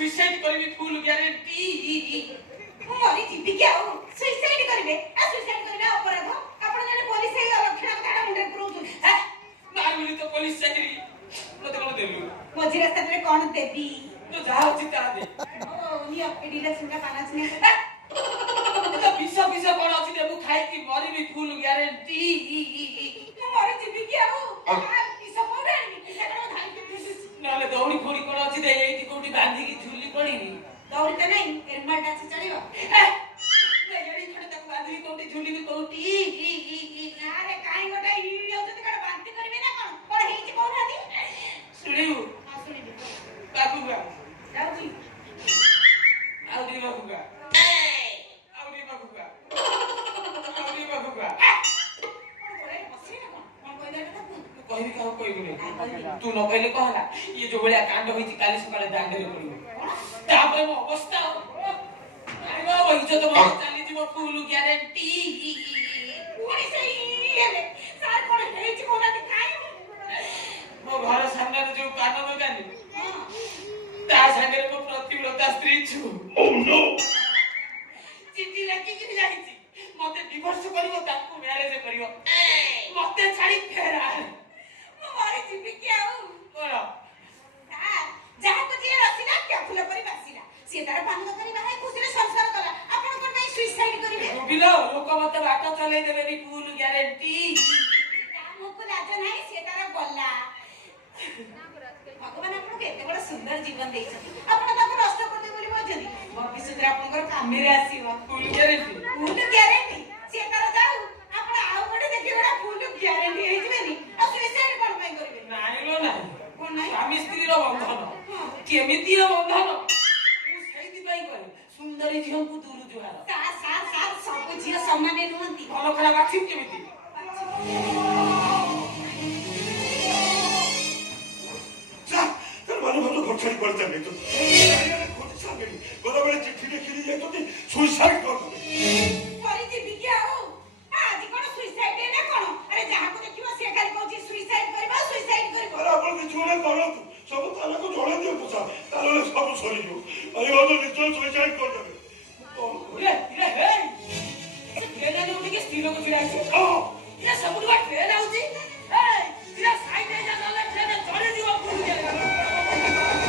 suicide करबी full guarantee मरी जीवी के आउ सुसाइड करबे आ सुसाइड करबे अपराध आपण जने पुलिस हे लक्षण कथा मुंडे पुरउछु है मारबी तो पुलिस चाकरी मते कोन देलु मझी रास्ता रे कोन देबी तो जा होची ता दे ओ नि एडिला सुंगा पानाच ने तो पिसा पिसा कोन अछि देबु खाइ की मरबी फुल ग्यारंटी मरी जीवी के आउ पिसा कोन आनी पिसा कोन धाई के नाले दौड़ी फोड़ी कोन अछि दे एठी कोठी बांधी की झुली पड़ीनी दौड़ी त नहीं एरमाट আছে चढ़िबो ले जड़ी खडे तक बांधी कोठी झुली की कोठी अरे काई गोटा इ होते कड बांती करबे ना कोन कोन हेची कोन आदी सुनिउ हां सुनिबे बाबूगा जाउची आउडी बाबूगा आउडी बाबूगा आउडी बाबूगा कोन मसरी ना कोन कोन कहले ना कहबी काउ कहबी तू न कहले कहला ये जो बलिया कांड होईची काली सकाळे दांडरे पडिबो तापर मो अवस्था अरे बाबा इज्जत मो चाली जीव फुल ग्यारंटी कोनी सही हेले सार कोन हेची कोन आदी काई मो घर सामने जो कान लगानी ता संगे मो प्रतिव्रता स्त्री छु ओ नो चिट्ठी लेके कि जाईची मते डिवोर्स करिवो ताकू मैरिज करिवो मते छाड़ी फेरा मारी जीवी के आउ कोन जहा को जे रसिला के फुल परी बासिला से तार पांग करी बाहाय खुशी रे संसार कला आपण कोन पे सुसाइड करिवे बिलो लोक मते बाटा चलै देबे नी फुल ग्यारंटी काम को लाज नाही से तार गल्ला भगवान आपण के एते बड़ सुंदर जीवन देइछ आपण ताको नष्ट करदे बोली बजदी भविष्य रे आपण कामे रे आसीबा फुल ग्यारंटी से तार जाऊ आपण आउ बडे देखि बडा फुल ग्यारंटी हेइ जबेनी आ सुसाइड कोन पई करिवे नाइलो नाही कोन नाही स्वामी स्त्री रो बंधन केमिति रो बंधन मु सहिति पई कर सुंदरी झियो को दूर जुहार सार सब झियो सम्मान नुहंती भलो खराब आछि केमिति जा तर माने भलो घोछड़ी पड़ जाने तो खोज सामने गोदा बड़े चिट्ठी लिखि जाय तो सुसाइड कर परी जीवी के आउ आज कोन सुसाइड ना कोन अरे जहा को देखिबो से खाली कहूची सुसाइड करबा अरे अपन के जोड़े करो तू सब ताला को जोड़े दियो तो सा ताला सब सरी जो अरे वो तो निश्चय सुसाइड कर देबे रे हे ट्रेन ने उठी के स्त्रीलों को चिड़ाई हां ये सब लोग ट्रेन आउची ए तेरा साइड में जा नले ट्रेन चढ़े दियो फुल ग्यारंटी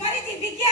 मारी जीवी के